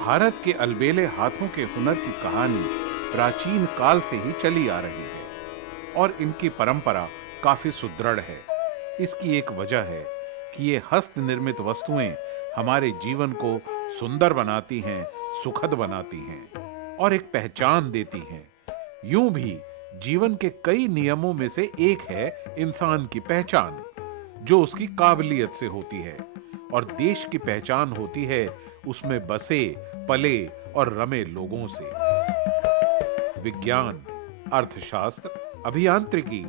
भारत के अलबेले हाथों के हुनर की कहानी प्राचीन काल से ही चली आ रही है और इनकी परंपरा काफी सुदृढ़ है। इसकी एक वजह है कि ये हस्त निर्मित वस्तुएं हमारे जीवन को सुंदर बनाती हैं, सुखद बनाती हैं और एक पहचान देती हैं। यूं भी जीवन के कई नियमों में से एक है इंसान की पहचान, जो उसकी काबिलियत से होती है, और देश की पहचान होती है उसमें बसे पले और रमे लोगों से। विज्ञान, अर्थशास्त्र, अभियांत्रिकी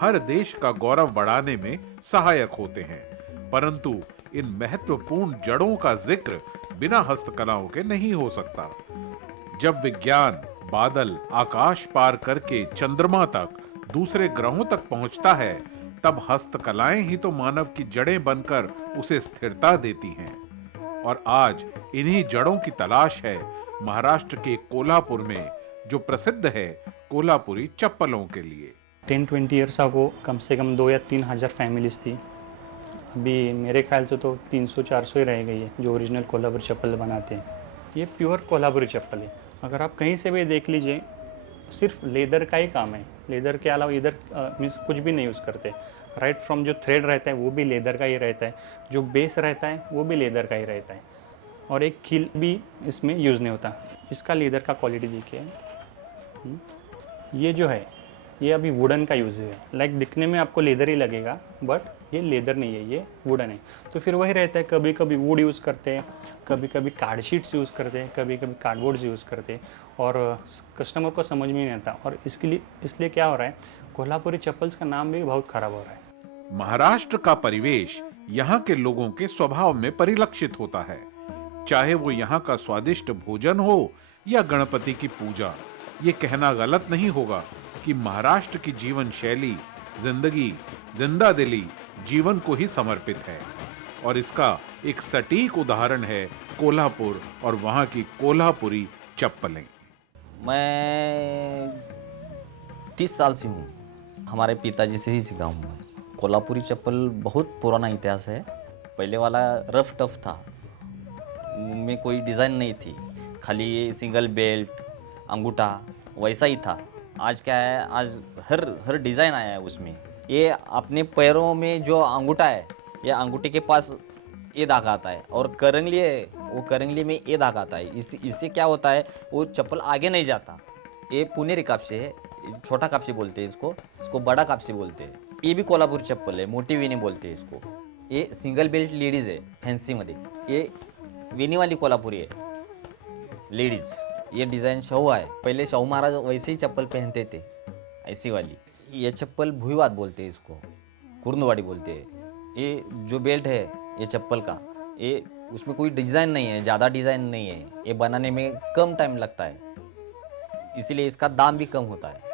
हर देश का गौरव बढ़ाने में सहायक होते हैं, परंतु इन महत्वपूर्ण जड़ों का जिक्र बिना हस्तकलाओं के नहीं हो सकता। जब विज्ञान बादल आकाश पार करके चंद्रमा तक, दूसरे ग्रहों तक पहुंचता है, तब हस्तकलाएं ही तो मानव की जड़ें बनकर उसे स्थिरता देती हैं। और आज इन्हीं जड़ों की तलाश है महाराष्ट्र के कोल्हापुर में, जो प्रसिद्ध है कोल्हापुरी चप्पलों के लिए। 10-20 ईयर्स अगो कम से कम 2 या 3 हज़ार फैमिलीज थी। अभी मेरे ख्याल से तो 300-400 ही रह गई है जो ओरिजिनल कोल्हापुरी चप्पल बनाते हैं। ये प्योर कोल्हापुरी चप्पल है। अगर आप कहीं से भी देख लीजिए, सिर्फ लेदर का ही काम है। लेदर के अलावा इधर मीन्स कुछ भी नहीं यूज़ करते। राइट फ्रॉम जो थ्रेड रहता है वो भी लेदर का ही रहता है, जो बेस रहता है वो भी लेदर का ही रहता है, और एक कील भी इसमें यूज़ नहीं होता। इसका लेदर का क्वालिटी देखिए। ये जो है ये अभी वुडन का यूज़ है। लाइक दिखने में आपको लेदर ही लगेगा, बट ये लेदर नहीं है, ये वुडन है। तो फिर वही रहता है, कभी कभी वुड यूज़ करते हैं, कभी कभी कार्ड शीट्स यूज़ करते हैं, कभी कभी कार्डबोर्ड्स यूज़ करते हैं, और कस्टमर को समझ में नहीं आता। और इसलिए क्या हो रहा है, कोल्हापुरी चप्पल्स का नाम भी बहुत ख़राब हो रहा है। महाराष्ट्र का परिवेश यहाँ के लोगों के स्वभाव में परिलक्षित होता है, चाहे वो यहाँ का स्वादिष्ट भोजन हो या गणपति की पूजा। ये कहना गलत नहीं होगा कि महाराष्ट्र की जीवन शैली, जिंदगी, जिंदा दिली जीवन को ही समर्पित है, और इसका एक सटीक उदाहरण है कोल्हापुर और वहाँ की कोल्हापुरी चप्पलें। मैं 30 साल से हूँ, हमारे पिताजी से ही सीखा हूँ मैं। कोल्हापुरी चप्पल बहुत पुराना इतिहास है। पहले वाला रफ टफ था, उनमें कोई डिज़ाइन नहीं थी, खाली ये सिंगल बेल्ट, अंगूठा वैसा ही था। आज क्या है, आज हर डिज़ाइन आया है उसमें। ये अपने पैरों में जो अंगूठा है, ये अंगूठे के पास ये धागा आता है, और करंगली है, वो करंगली में ये धागा आता है। इससे क्या होता है, वो चप्पल आगे नहीं जाता। ये पुनेरी कापसे है, छोटा कापसे बोलते हैं इसको बड़ा कापसे बोलते हैं। ये भी कोल्हापुरी चप्पल है, मोटी वेणी बोलते हैं इसको। ये सिंगल बेल्ट लेडीज है फॅन्सीमध्ये। ये वेणी वाली कोल्हापुरी है लेडीज। ये डिज़ाइन शाहू है, पहले शाहू महाराज वैसे ही चप्पल पहनते थे, ऐसी वाली। ये चप्पल भुईवाद बोलते हैं इसको, कुर्नवाड़ी बोलते हैं। ये जो बेल्ट है ये चप्पल का, ये उसमें कोई डिज़ाइन नहीं है, ज़्यादा डिज़ाइन नहीं है। ये बनाने में कम टाइम लगता है, इसीलिए इसका दाम भी कम होता है।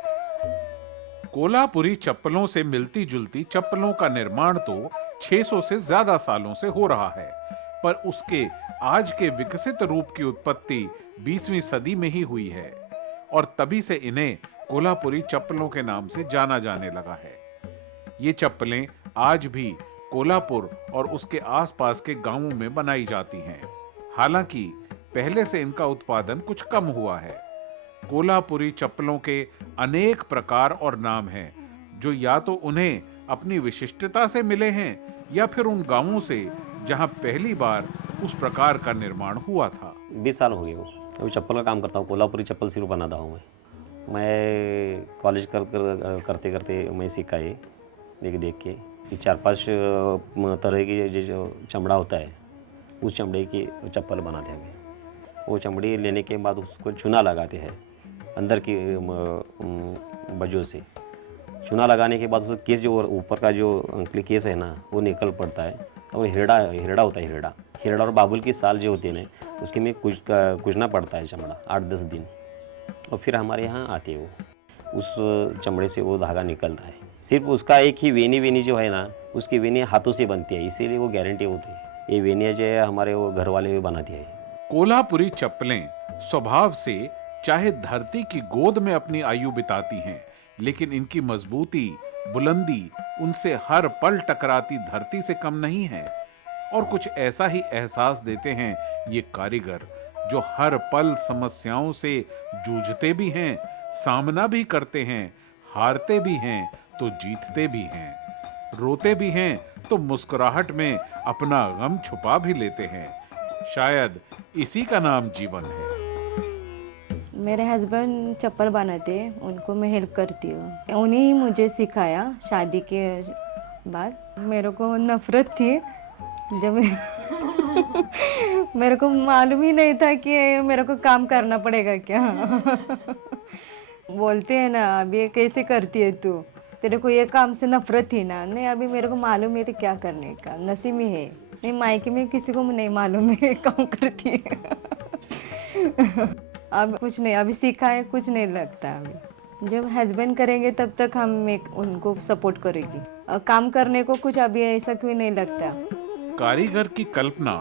कोल्हापुरी चप्पलों से मिलती जुलती चप्पलों का निर्माण तो 600 से ज्यादा सालों से हो रहा है, पर उसके आज के विकसित रूप की उत्पत्ति 20वीं सदी में ही हुई है, और तभी से इन्हें कोल्हापुरी चप्पलों के नाम से जाना जाने लगा है। ये चप्पलें आज भी कोल्हापुर और उसके आसपास के गांवों में बनाई जाती हैं। हालांकि पहले से इनका उत्पादन कुछ कम हुआ है। कोल्हापुरी चप्पलों के अनेक प्रकार और नाम हैं, जो या तो उन्हें अपनी विशिष्टता से मिले हैं या फिर उन गांवों से जहां पहली बार उस प्रकार का निर्माण हुआ था। 20 साल हो गए वो, अभी चप्पल का काम करता हूँ। कोल्हापुरी चप्पल सिर्फ बनाता हूँ मैं कॉलेज करते करते मैं सीखा ये देख के। ये 4-5 तरह की जो चमड़ा होता है, उस चमड़े की चप्पल बनाते हैं। वो चमड़ी लेने के बाद उसको चूना लगाते हैं, अंदर की बजों से। चूना लगाने के बाद उसका केस जो ऊपर का जो अंकली केस है ना वो निकल पड़ता है और हिरड़ा होता है। हिरड़ा और बाबुल की साल जो होती है ना उसके में कुचना पड़ता है चमड़ा 8-10 दिन और फिर हमारे यहाँ आती है वो। उस चमड़े से वो धागा निकलता है। सिर्फ उसका एक ही वेनी जो है ना उसकी वेनी हाथों से बनती है, इसीलिए वो गारंटी होती है। ये वेनियाँ जो है हमारे वो घर वाले भी बनाते हैं। कोल्हापुरी चप्पलें स्वभाव से चाहे धरती की गोद में अपनी आयु बिताती हैं, लेकिन इनकी मजबूती, बुलंदी उनसे हर पल टकराती धरती से कम नहीं है। और कुछ ऐसा ही एहसास देते हैं ये कारीगर, जो हर पल समस्याओं से जूझते भी हैं, सामना भी करते हैं, हारते भी हैं तो जीतते भी हैं, रोते भी हैं तो मुस्कुराहट में अपना गम छुपा भी लेते हैं। शायद इसी का नाम जीवन है। मेरे हस्बैंड चप्पल बनाते हैं, उनको मैं हेल्प करती हूँ। उन्हीं मुझे सिखाया शादी के बाद। मेरे को नफरत थी जब मेरे को मालूम ही नहीं था कि मेरे को काम करना पड़ेगा क्या। बोलते हैं ना अभी कैसे करती है तू, तेरे को ये काम से नफरत थी ना। नहीं अभी मेरे को मालूम है तो क्या करने का, नसीब में है। नहीं मायके में किसी को नहीं मालूम है काम करती है। अब कुछ नहीं, अभी सीखा है, कुछ नहीं लगता अभी। जब हस्बैंड करेंगे तब तक हम उनको सपोर्ट करेगी। काम करने को कुछ अभी ऐसा क्यों नहीं लगता। कारीगर की कल्पना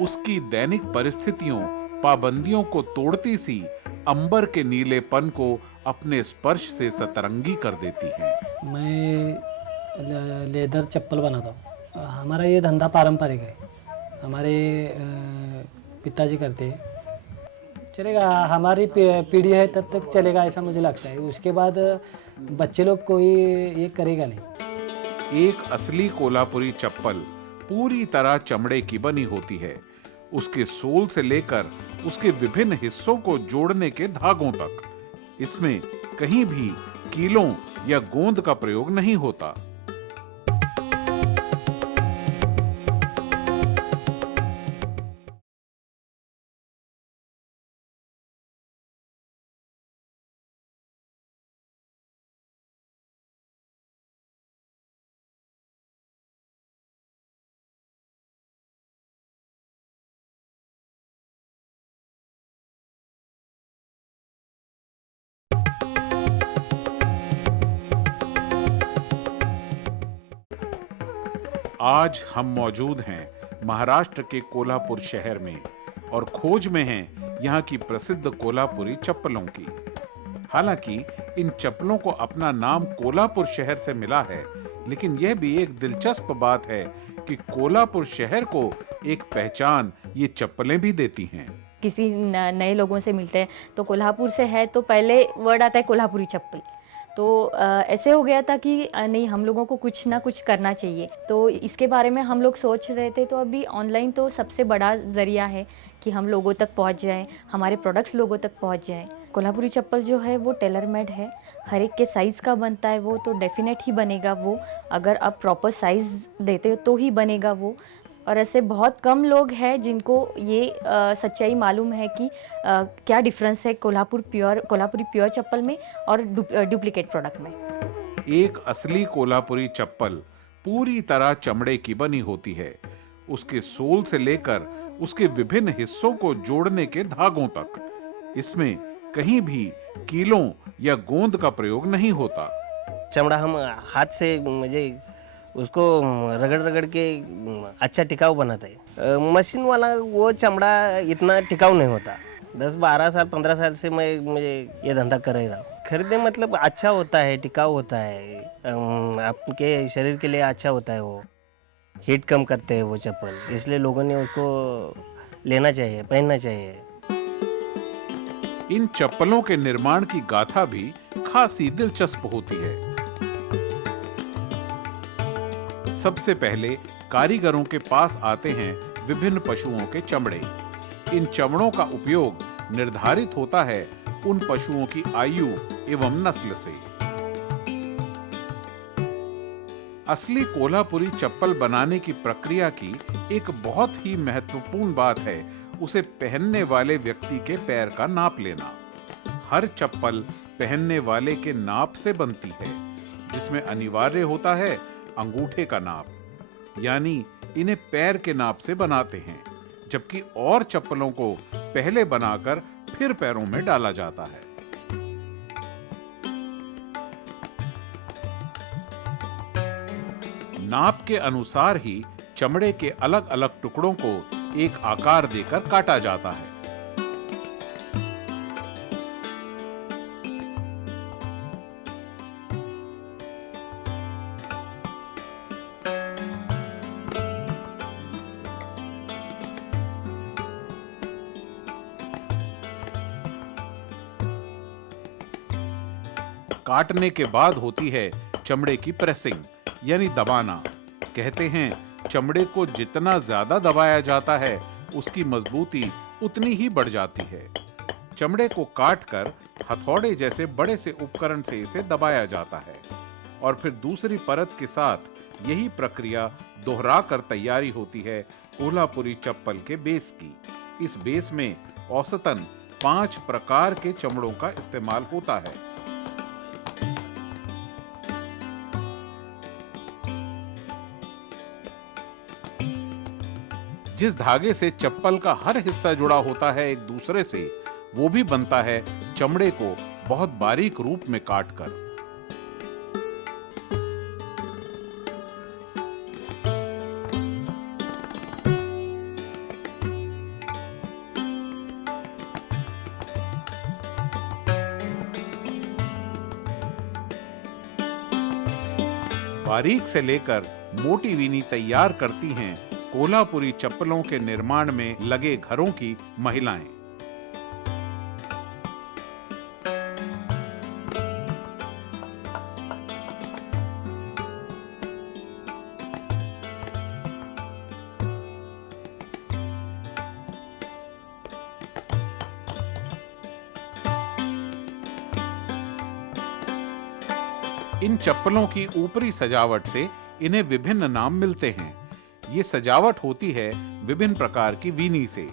उसकी दैनिक परिस्थितियों, पाबंदियों को तोड़ती सी अंबर के नीलेपन को अपने स्पर्श से सतरंगी कर देती है। मैं लेदर चप्पल बनाता हूँ। हमारा ये धंधा पारंपरिक है, हमारे पिताजी करते हैं। चलेगा, हमारी पीढ़ी है तब तक चलेगा ऐसा मुझे लगता है। उसके बाद बच्चे लोग कोई ये करेगा नहीं। एक असली कोल्हापुरी चप्पल पूरी तरह चमड़े की बनी होती है। उसके सोल से लेकर उसके विभिन्न हिस्सों को जोड़ने के धागों तक इसमें कहीं भी कीलों या गोंद का प्रयोग नहीं होता। आज हम मौजूद हैं महाराष्ट्र के कोल्हापुर शहर में और खोज में हैं यहाँ की प्रसिद्ध कोल्हापुरी चप्पलों की। हालांकि इन चप्पलों को अपना नाम कोल्हापुर शहर से मिला है, लेकिन यह भी एक दिलचस्प बात है कि कोल्हापुर शहर को एक पहचान ये चप्पलें भी देती हैं। किसी नए लोगों से मिलते हैं तो कोल्हापुर से है तो पहले वर्ड आता है कोल्हापुरी चप्पल। तो ऐसे हो गया था कि नहीं हम लोगों को कुछ ना कुछ करना चाहिए। तो इसके बारे में हम लोग सोच रहे थे। तो अभी ऑनलाइन तो सबसे बड़ा ज़रिया है कि हम लोगों तक पहुंच जाएं, हमारे प्रोडक्ट्स लोगों तक पहुंच जाएं। कोल्हापुरी चप्पल जो है वो टेलर मेड है, हर एक के साइज़ का बनता है वो, तो डेफिनेट ही बनेगा वो। अगर आप प्रॉपर साइज़ देते हो तो ही बनेगा वो। और ऐसे बहुत कम लोग हैं जिनको ये सच्चाई मालूम है कि क्या डिफरेंस है कोल्हापुरी प्योर चप्पल में और डुप्लीकेट प्रोडक्ट में। एक असली कोल्हापुरी चप्पल पूरी तरह चमड़े की बनी होती है। उसके सोल से लेकर उसके विभिन्न हिस्सों को जोड़ने के धागों तक इसमें कहीं भी कीलों या गोंद का प्रयोग नहीं होता। चमड़ा हम हाथ से मुझे उसको रगड़ के अच्छा टिकाऊ बनाता है। मशीन वाला वो चमड़ा इतना टिकाऊ नहीं होता। 10-12 साल 15 साल से मुझे ये धंधा कर रहा हूँ। खरीदने मतलब अच्छा होता है, टिकाऊ होता है, आपके शरीर के लिए अच्छा होता है। वो हीट कम करते हैं वो चप्पल, इसलिए लोगों ने उसको लेना चाहिए, पहनना चाहिए। इन चप्पलों के निर्माण की गाथा भी खासी दिलचस्प होती है। सबसे पहले कारीगरों के पास आते हैं विभिन्न पशुओं के चमड़े। इन चमड़ों का उपयोग निर्धारित होता है उन पशुओं की आयु एवं नस्ल से। असली कोल्हापुरी चप्पल बनाने की प्रक्रिया की एक बहुत ही महत्वपूर्ण बात है उसे पहनने वाले व्यक्ति के पैर का नाप लेना। हर चप्पल पहनने वाले के नाप से बनती है, जिसमें अनिवार्य होता है अंगूठे का नाप, यानी इन्हें पैर के नाप से बनाते हैं, जबकि और चप्पलों को पहले बनाकर फिर पैरों में डाला जाता है। नाप के अनुसार ही चमड़े के अलग अलग टुकड़ों को एक आकार देकर काटा जाता है। काटने के बाद होती है चमड़े की प्रेसिंग, यानी दबाना। कहते हैं चमड़े को जितना ज्यादा दबाया जाता है उसकी मजबूती उतनी ही बढ़ जाती है। चमड़े को काटकर हथौड़े जैसे बड़े से उपकरण से इसे दबाया जाता है और फिर दूसरी परत के साथ यही प्रक्रिया दोहरा कर तैयारी होती है कोल्हापुरी चप्पल के बेस की। इस बेस में औसतन 5 प्रकार के चमड़ों का इस्तेमाल होता है। जिस धागे से चप्पल का हर हिस्सा जुड़ा होता है एक दूसरे से, वो भी बनता है चमड़े को बहुत बारीक रूप में काटकर। बारीक से लेकर मोटी वीनी तैयार करती हैं कोल्हापुरी चप्पलों के निर्माण में लगे घरों की महिलाएं। इन चप्पलों की ऊपरी सजावट से इन्हें विभिन्न नाम मिलते हैं। ये सजावट होती है विभिन्न प्रकार की वीनी से।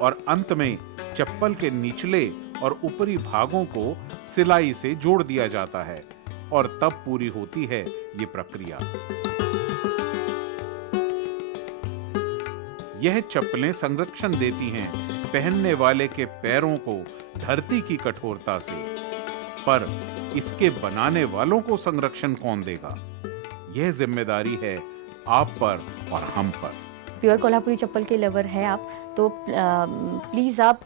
और अंत में चप्पल के निचले और ऊपरी भागों को सिलाई से जोड़ दिया जाता है और तब पूरी होती है ये प्रक्रिया। यह चप्पलें संरक्षण देती हैं पहनने वाले के पैरों को धरती की कठोरता से, पर इसके बनाने वालों को संरक्षण कौन देगा? यह जिम्मेदारी है आप पर और हम पर। प्योर कोल्हापुरी चप्पल के लवर है आप तो प्लीज़ आप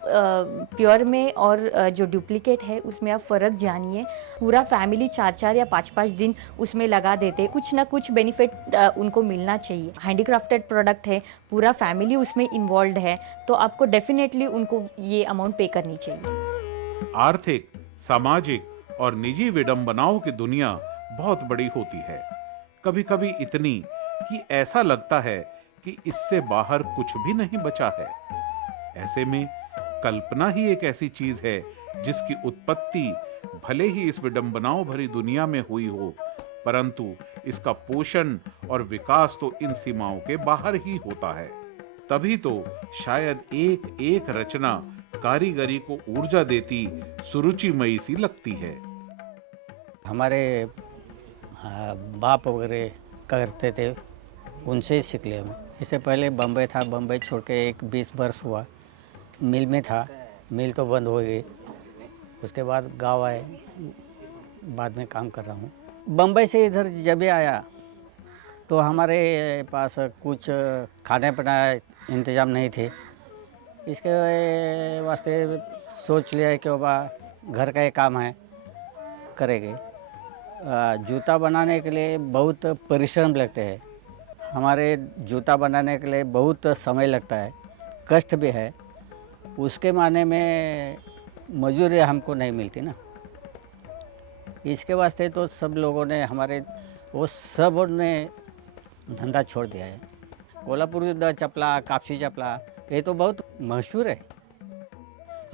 प्योर में और जो डुप्लीकेट है उसमें आप फ़र्क जानिए। पूरा फैमिली 4-4 या 5-5 दिन उसमें लगा देते, कुछ ना कुछ बेनिफिट उनको मिलना चाहिए। हैंडीक्राफ्टेड प्रोडक्ट है, पूरा फैमिली उसमें इन्वॉल्व है, तो आपको डेफिनेटली उनको ये अमाउंट पे करनी चाहिए। आर्थिक, सामाजिक और निजी विडंबनाओं की दुनिया बहुत बड़ी होती है, कभी कभी इतनी कि ऐसा लगता है कि इससे बाहर कुछ भी नहीं बचा है। ऐसे में कल्पना ही एक ऐसी चीज है जिसकी उत्पत्ति भले ही इस विडंबनाओं भरी दुनिया में हुई हो, परंतु इसका पोषण और विकास तो इन सीमाओं के बाहर ही होता है। तभी तो शायद एक एक रचना कारीगरी को ऊर्जा देती, सुरुचिमयी सी लगती है। हमारे बाप वगैरह करते थे, उनसे ही सीख लिया हम। इससे पहले बम्बई था, बम्बई छोड़ के एक 20 वर्ष हुआ मिल में था, मिल तो बंद हो गई। उसके बाद गांव आए, बाद में काम कर रहा हूँ। बम्बई से इधर जब भी आया तो हमारे पास कुछ खाने पीने इंतज़ाम नहीं थे। इसके वास्ते सोच लिया कि बाबा घर का ये काम है, करेंगे। जूता बनाने के लिए बहुत परिश्रम लगते हैं। हमारे जूता बनाने के लिए बहुत समय लगता है, कष्ट भी है। उसके माने में मजदूरी हमको नहीं मिलती ना, इसके वास्ते तो सब लोगों ने हमारे वो सब ने धंधा छोड़ दिया है। कोल्हापुरी चपला, कापसी चपला ये तो बहुत मशहूर है।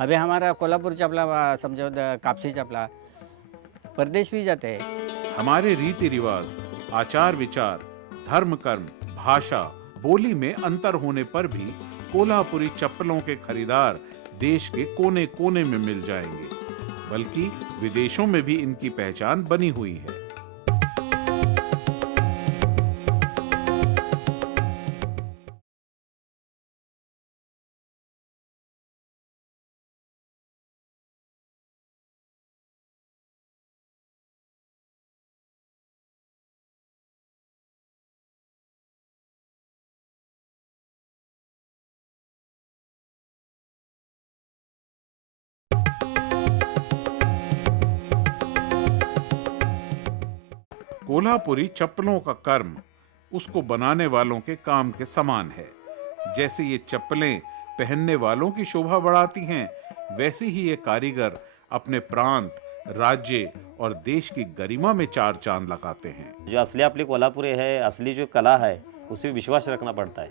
अभी हमारा कोल्हापुरी चपला समझो कापसी चपला प्रदेश भी जाते हैं। हमारे रीति रिवाज, आचार विचार, धर्म कर्म, भाषा, बोली में अंतर होने पर भी कोल्हापुरी चप्पलों के खरीदार देश के कोने कोने में मिल जाएंगे, बल्कि विदेशों में भी इनकी पहचान बनी हुई है। कोल्हापुरी चप्पलों का कर्म उसको बनाने वालों के काम के समान है। जैसे ये चप्पलें पहनने वालों की शोभा बढ़ाती हैं, वैसे ही ये कारीगर अपने प्रांत, राज्य और देश की गरिमा में चार चांद लगाते हैं। जो असली अपनी कोल्हापुरी है, असली जो कला है, उसे विश्वास रखना पड़ता है।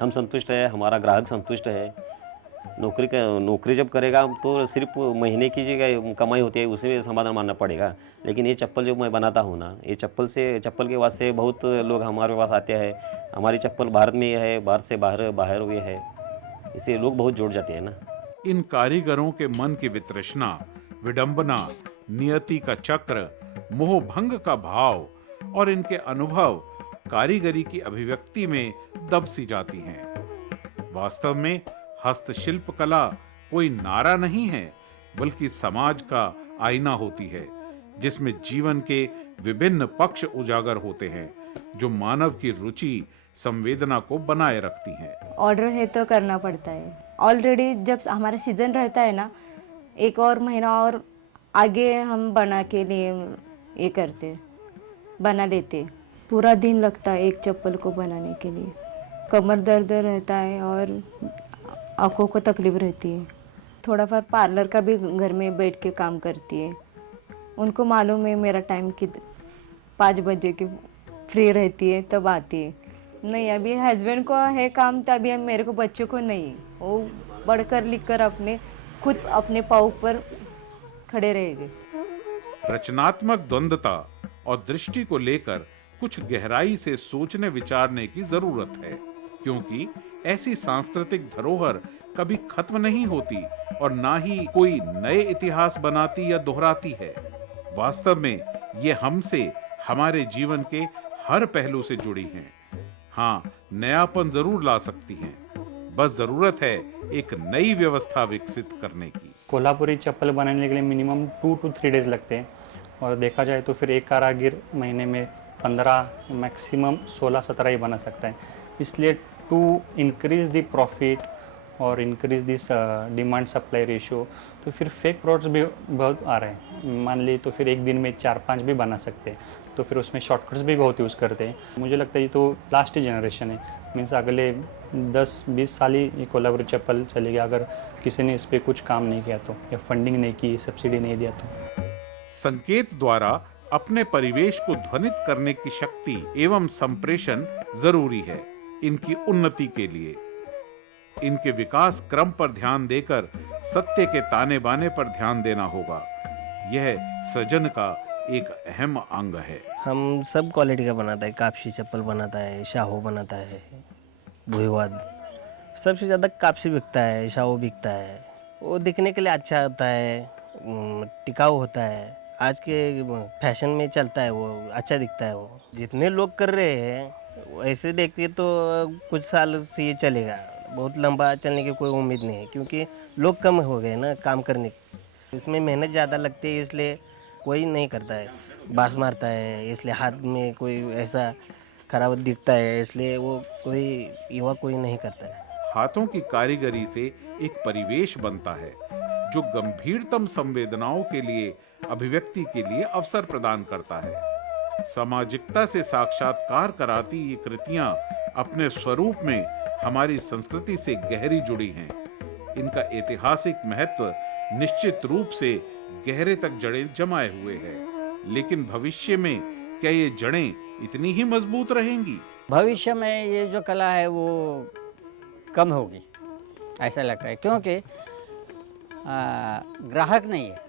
हम संतुष्ट है, हमारा ग्राहक संतुष्ट है। नौकरी जब करेगा तो सिर्फ महीने की जो कमाई होती है उसे भी समाधान मानना पड़ेगा। लेकिन ये चप्पल जो मैं बनाता हूँ ना, ये चप्पल के वास्ते बहुत लोग हमारे पास आते हैं। हमारी चप्पल भारत में है, भारत से बाहर हुए है, इससे लोग बहुत जुड़ जाते हैं ना। इन कारीगरों के मन की वितृष्णा, विडंबना, नियति का चक्र, मोह भंग का भाव और इनके अनुभव कारीगरी की अभिव्यक्ति में दब सी जाती हैं। वास्तव में हस्तशिल्प कला कोई नारा नहीं है, बल्कि समाज का आईना होती है, जिसमें जीवन के विभिन्न पक्ष उजागर होते हैं, जो मानव की रुचि, संवेदना को बनाए रखती हैं। ऑर्डर है तो करना पड़ता है। ऑलरेडी जब हमारा सीजन रहता है ना, एक और महीना और आगे हम बना के लिए ये करते, बना लेते। पूरा दिन लगता है एक चप्पल को बनाने के लिए। कमर दर्द रहता है और आँखों को तकलीफ रहती है। थोड़ा फार पार्लर का भी घर में बैठ के काम करती है। उनको मालूम है मेरा टाइम कि 5 बजे की फ्री रहती है तब आती है। नहीं, अभी हस्बैंड को है काम, तभी मेरे को बच्चों को नहीं। वो पढ़कर लिखकर खुद अपने पाँव पर खड़े रहेंगे। रचनात्मक द्वंद्वता और दृष्टि को लेकर कुछ गहराई से सोचने विचारने की जरूरत है, क्योंकि ऐसी सांस्कृतिक धरोहर कभी खत्म नहीं होती और ना ही कोई नए इतिहास बनाती या दोहराती है। वास्तव में ये हमसे, हमारे जीवन के हर पहलू से जुड़ी हैं। हाँ, नयापन जरूर ला सकती हैं, बस जरूरत है एक नई व्यवस्था विकसित करने की। कोल्हापुरी चप्पल बनाने के लिए मिनिमम 2 to 3 डेज लगते हैं, और देखा जाए तो फिर एक कारागिर महीने में 15, मैक्सिमम 16-17 ही बना सकता है। इसलिए टू इंक्रीज द प्रॉफिट और increase this demand supply ratio, तो फिर फेक प्रोडक्ट्स भी बहुत आ रहे हैं। मान ली तो फिर एक दिन में 4-5 भी बना सकते हैं, तो फिर उसमें शॉर्टकट्स भी बहुत यूज़ करते हैं। मुझे लगता है ये तो लास्ट जनरेशन है, मीन्स अगले 10-20 साल ही ये कोल्हापुरी चप्पल चलेगी, अगर किसी ने इस पर कुछ काम नहीं किया तो, या फंडिंग नहीं की, सब्सिडी नहीं दिया तो। संकेत द्वारा अपने परिवेश को ध्वनित करने की शक्ति एवं संप्रेषण जरूरी है इनकी उन्नति के लिए। इनके विकास क्रम पर ध्यान देकर सत्य के ताने बाने पर ध्यान देना होगा। यह सृजन का एक अहम अंग है। हम सब क्वालिटी का बनाता है। कापसी चप्पल बनाता है, शाहो बनाता है, भुईवाद। सबसे ज़्यादा कापसी बिकता है, शाहो बिकता है। वो दिखने के लिए अच्छा होता है, टिकाऊ होता है, आज के फैशन में चलता है, वो अच्छा दिखता है। वो जितने लोग कर रहे हैं ऐसे देखते तो कुछ साल से ये चलेगा, बहुत लंबा चलने की कोई उम्मीद नहीं है, क्योंकि लोग कम हो गए ना काम करने की। इसमें मेहनत ज़्यादा लगती है, इसलिए कोई नहीं करता है। बाँस मारता है, इसलिए हाथ में कोई ऐसा खराब दिखता है, इसलिए वो कोई युवा कोई नहीं करता है। हाथों की कारीगरी से एक परिवेश बनता है जो गंभीरतम संवेदनाओं के लिए अभिव्यक्ति के लिए अवसर प्रदान करता है। सामाजिकता से साक्षात्कार कराती ये कृतियां अपने स्वरूप में हमारी संस्कृति से गहरी जुड़ी हैं। इनका ऐतिहासिक महत्व निश्चित रूप से गहरे तक जड़ें जमाए हुए है, लेकिन भविष्य में क्या ये जड़ें इतनी ही मजबूत रहेंगी? भविष्य में ये जो कला है वो कम होगी ऐसा लगता है, क्योंकि ग्राहक नहीं है।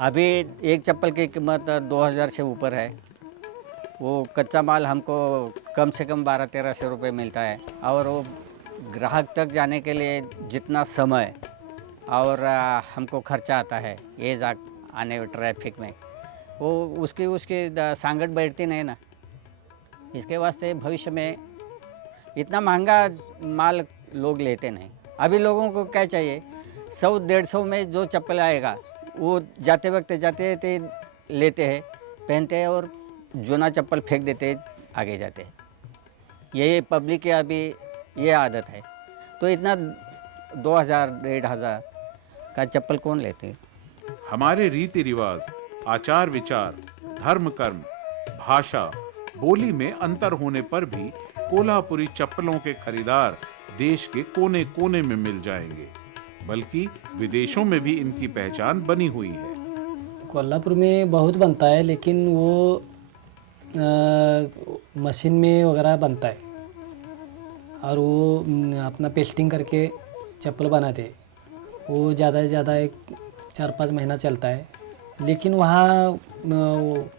अभी एक चप्पल की कीमत 2000 से ऊपर है। वो कच्चा माल हमको कम से कम 1200-1300 रुपये मिलता है, और वो ग्राहक तक जाने के लिए जितना समय और हमको खर्चा आता है ये आने ट्रैफिक में, वो उसकी सांगट बैठती नहीं ना। इसके वास्ते भविष्य में इतना महंगा माल लोग लेते नहीं। अभी लोगों को क्या चाहिए, 100-150 में जो चप्पल आएगा वो जाते वक्त लेते हैं, पहनते हैं और जूना चप्पल फेंक देते आगे जाते हैं। ये पब्लिक की अभी ये आदत है। तो इतना 2000-1500 का चप्पल कौन लेते हैं? हमारे रीति रिवाज, आचार विचार, धर्म कर्म, भाषा, बोली में अंतर होने पर भी कोल्हापुरी चप्पलों के खरीदार देश के कोने कोने में मिल जाएंगे, बल्कि विदेशों में भी इनकी पहचान बनी हुई है। कोल्हापुर में बहुत बनता है, लेकिन वो मशीन में वगैरह बनता है, और वो अपना पेस्टिंग करके चप्पल बनाते। वो ज़्यादा से ज़्यादा 4-5 महीना चलता है, लेकिन वहाँ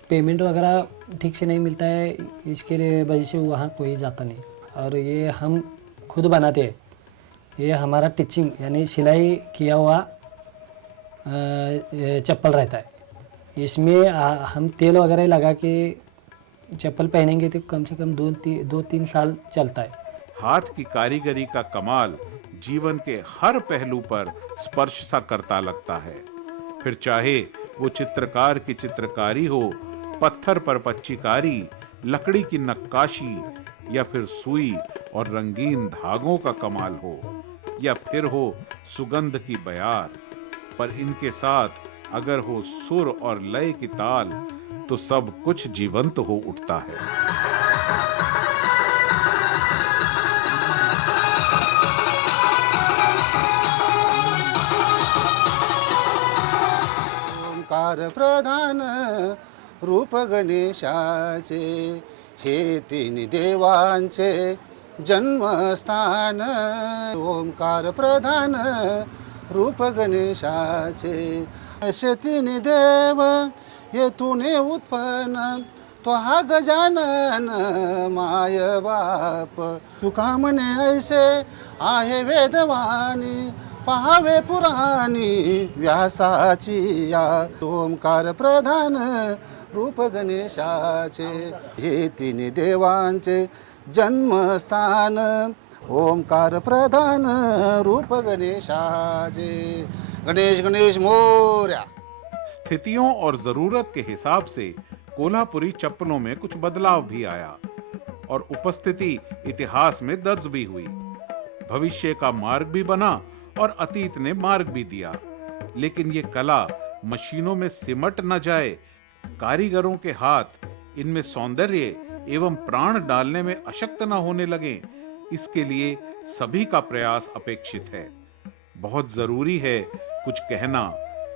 पेमेंट वगैरह ठीक से नहीं मिलता है, इसके लिए वजह से वहाँ कोई जाता नहीं। और ये हम खुद बनाते हैं। ये हमारा टिचिंग यानी सिलाई किया हुआ चप्पल रहता है। इसमें हम तेल वगैरह लगा के चप्पल पहनेंगे तो कम से कम 2-3 साल चलता है। हाथ की कारीगरी का कमाल जीवन के हर पहलू पर स्पर्श सा करता लगता है। फिर चाहे वो चित्रकार की चित्रकारी हो, पत्थर पर पच्चीकारी, लकड़ी की नक्काशी, या फिर सुई और रंगीन धागों का कमाल हो, या फिर हो सुगंध की बयार, पर इनके साथ अगर हो सुर और लय की ताल, तो सब कुछ जीवंत हो उठता है। ओंकार प्रधान रूप गणेशाचे, हे 3 देवांचे जन्मस्थान। ओंकार प्रधान रूप गणेशाचे, असे 3 देव येथून उत्पन्न, तो हा गजानन माय बाप। तुका म्हणे ऐसे आहे वेदवाणी, पहावे पुराणी व्यासाची या। ओंकार प्रधान रूप गणेशाचे, हे 3 देवांचे जन्मस्थान। ओंकार प्रधान रूप गणेशाचे। गणेश गणेश मोरया। स्थितियों और जरूरत के हिसाब से कोल्हापुरी चप्पलों में कुछ बदलाव भी आया, और उपस्थिति इतिहास में दर्ज भी हुई। भविष्य का मार्ग भी बना और अतीत ने मार्ग भी दिया। लेकिन ये कला मशीनों में सिमट न जाए, कारीगरों के हाथ इनमें सौंदर्य एवं प्राण डालने में अशक्त न होने लगे, इसके लिए सभी का प्रयास अपेक्षित है। बहुत जरूरी है कुछ कहना,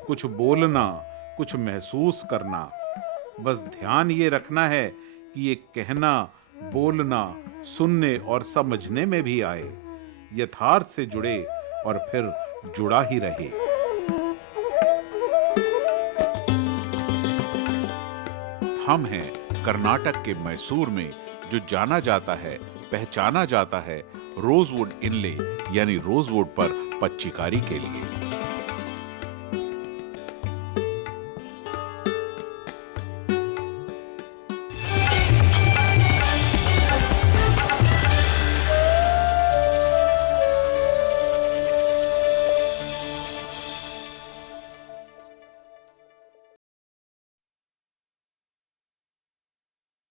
कुछ बोलना, कुछ महसूस करना। बस ध्यान ये रखना है कि ये कहना, बोलना, सुनने और समझने में भी आए, यथार्थ से जुड़े और फिर जुड़ा ही रहे। हम हैं कर्नाटक के मैसूर में, जो जाना जाता है, पहचाना जाता है रोजवुड इनले यानी रोजवुड पर पच्चीकारी के लिए।